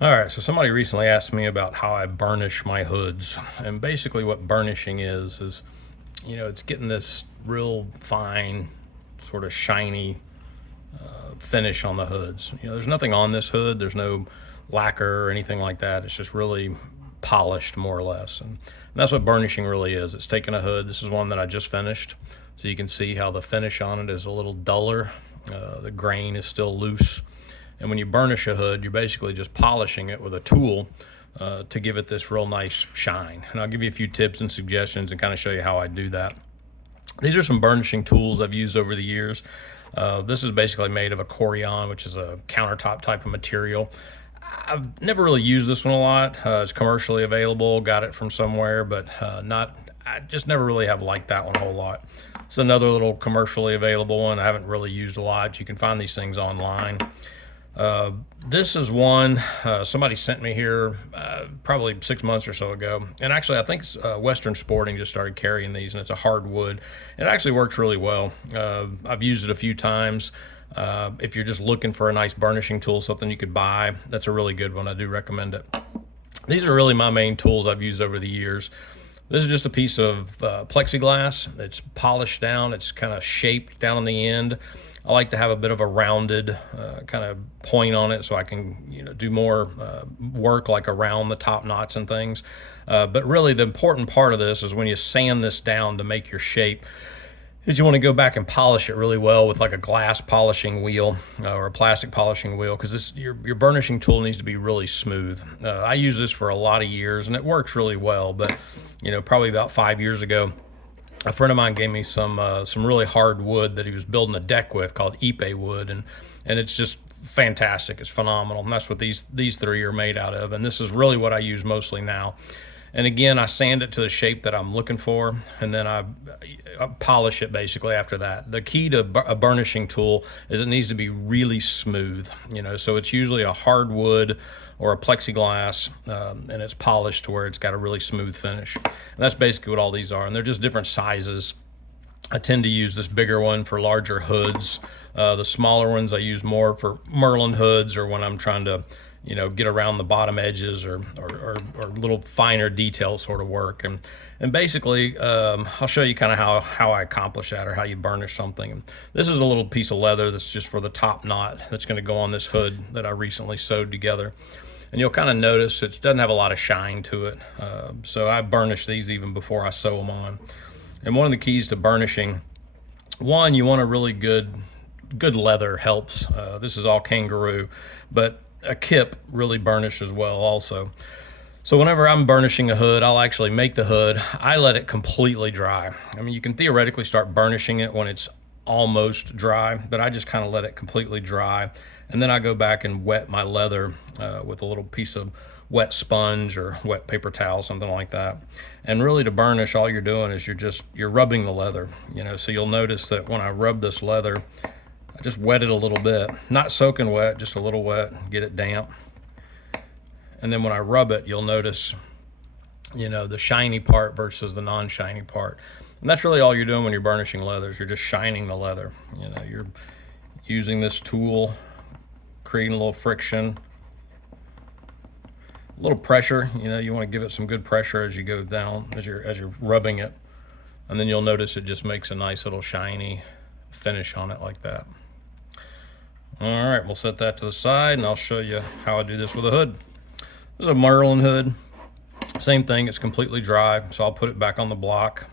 All right, so somebody recently asked me about how I burnish my hoods. And basically what burnishing is, it's getting this real fine, sort of shiny finish on the hoods. There's nothing on this hood. There's no lacquer or anything like that. It's just really polished more or less. And that's what burnishing really is. It's taking a hood. This is one that I just finished. So you can see how the finish on it is a little duller. The grain is still loose. And when you burnish a hood, you're basically just polishing it with a tool to give it this real nice shine. And I'll give you a few tips and suggestions and kind of show you how I do that. These are some burnishing tools I've used over the years. This is basically made of a corian, which is a countertop type of material. I've never really used this one a lot. It's commercially available, got it from somewhere, but I just never really have liked that one a whole lot. It's another little commercially available one I haven't really used a lot. You can find these things online. This is one somebody sent me here probably 6 months or so ago. And actually, I think Western Sporting just started carrying these, and it's a hardwood. It actually works really well. I've used it a few times. If you're just looking for a nice burnishing tool, something you could buy, that's a really good one. I do recommend it. These are really my main tools I've used over the years. This is just a piece of plexiglass. It's polished down. It's kind of shaped down on the end. I like to have a bit of a rounded kind of point on it so I can, do more work like around the top knots and things. But really the important part of this is when you sand this down to make your shape, is you want to go back and polish it really well with like a glass polishing wheel or a plastic polishing wheel, because your burnishing tool needs to be really smooth. I use this for a lot of years and it works really well, but probably about 5 years ago, a friend of mine gave me some really hard wood that he was building a deck with called ipe wood, and it's just fantastic. It's phenomenal, and that's what these three are made out of. And this is really what I use mostly now. And again, I sand it to the shape that I'm looking for, and then I polish it basically after that. The key to a burnishing tool is it needs to be really smooth, so it's usually a hardwood or a plexiglass, and it's polished to where it's got a really smooth finish. And that's basically what all these are, and they're just different sizes. I tend to use this bigger one for larger hoods. The smaller ones I use more for Merlin hoods or when I'm trying to get around the bottom edges or little finer detail sort of work. And basically, I'll show you kind of how I accomplish that, or how you burnish something. This is a little piece of leather that's just for the top knot that's going to go on this hood that I recently sewed together. And you'll kind of notice it doesn't have a lot of shine to it. So I burnish these even before I sew them on. And one of the keys to burnishing, one, you want a really good leather helps. This is all kangaroo, but a kip really burnishes well also. So whenever I'm burnishing a hood, I'll actually make the hood. I let it completely dry. I mean, you can theoretically start burnishing it when it's almost dry, but I just kind of let it completely dry. And then I go back and wet my leather with a little piece of wet sponge or wet paper towel, something like that. And really to burnish, all you're doing is you're rubbing the leather, so you'll notice that when I rub this leather, I just wet it a little bit, not soaking wet, just a little wet, get it damp. And then when I rub it, you'll notice, the shiny part versus the non-shiny part. And that's really all you're doing when you're burnishing leathers. You're just shining the leather. You're using this tool, creating a little friction, a little pressure. You want to give it some good pressure as you go down, as you're rubbing it. And then you'll notice it just makes a nice little shiny finish on it like that. All right, we'll set that to the side, and I'll show you how I do this with a hood. This is a Merlin hood. Same thing, it's completely dry, so I'll put it back on the block.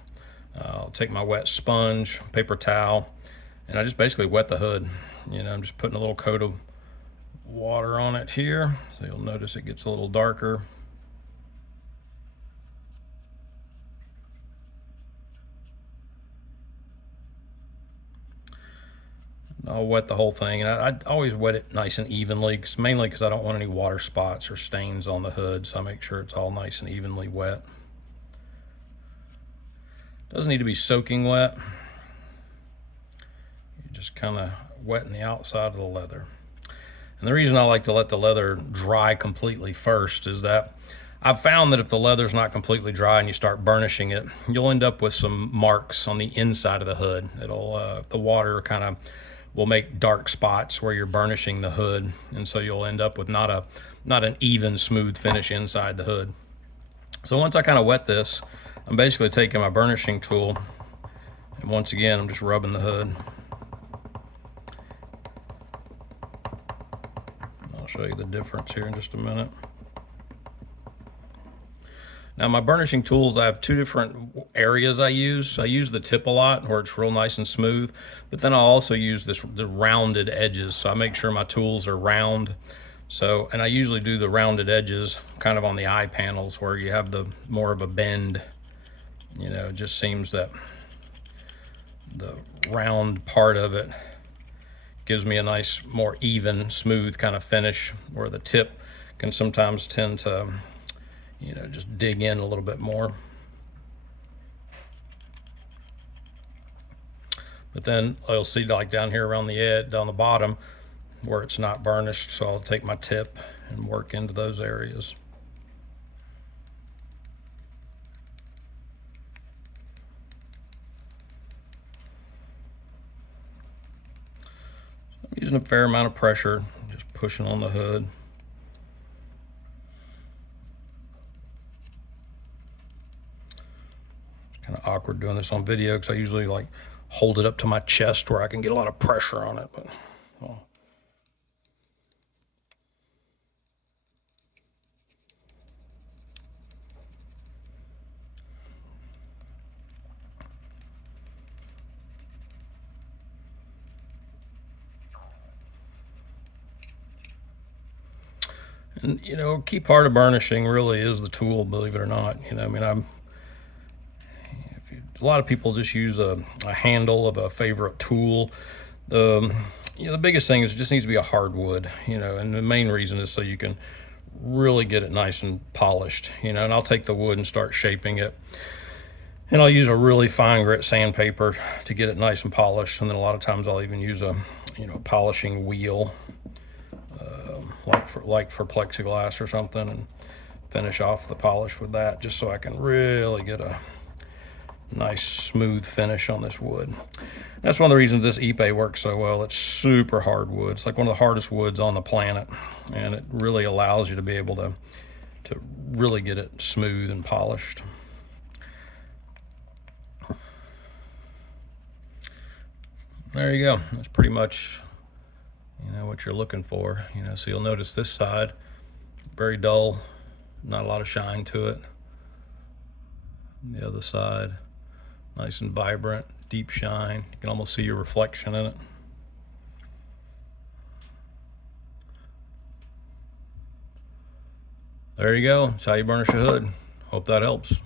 I'll take my wet sponge, paper towel, and I just basically wet the hood. I'm just putting a little coat of water on it here, so you'll notice it gets a little darker. I'll wet the whole thing, and I always wet it nice and evenly, mainly because I don't want any water spots or stains on the hood, so I make sure it's all nice and evenly wet. Doesn't need to be soaking wet. You're just kind of wetting the outside of the leather. And the reason I like to let the leather dry completely first is that I've found that if the leather's not completely dry and you start burnishing it, you'll end up with some marks on the inside of the hood. The water kind of will make dark spots where you're burnishing the hood, and so you'll end up with not an even smooth finish inside the hood. So once I kind of wet this, I'm basically taking my burnishing tool, and once again I'm just rubbing the hood. I'll show you the difference here in just a minute. Now my burnishing tools, I have two different areas I use. I use the tip a lot where it's real nice and smooth, but then I'll also use the rounded edges. So I make sure my tools are round. So, and I usually do the rounded edges kind of on the eye panels where you have the more of a bend. You know, it just seems that the round part of it gives me a nice, more even, smooth kind of finish, where the tip can sometimes tend to, you know, just dig in a little bit more. But then I'll see like down here around the edge, down the bottom, where it's not burnished, so I'll take my tip and work into those areas. I'm using a fair amount of pressure, just pushing on the hood. Kind of awkward doing this on video because I usually like hold it up to my chest where I can get a lot of pressure on it, but well. And you know, a key part of burnishing really is the tool, believe it or not. You know, I mean, a lot of people just use a handle of a favorite tool. You know, the biggest thing is it just needs to be a hardwood, you know, and the main reason is so you can really get it nice and polished, you know. And I'll take the wood and start shaping it, and I'll use a really fine grit sandpaper to get it nice and polished. And then a lot of times I'll even use a, you know, polishing wheel, like for plexiglass or something, and finish off the polish with that, just so I can really get a nice smooth finish on this wood. That's one of the reasons this Ipe works so well. It's super hard wood. It's like one of the hardest woods on the planet, and it really allows you to be able to really get it smooth and polished. There you go. That's pretty much, you know, what you're looking for. You know, so you'll notice this side very dull, not a lot of shine to it. The other side, nice and vibrant, deep shine. You can almost see your reflection in it. There you go. That's how you burnish a hood. Hope that helps.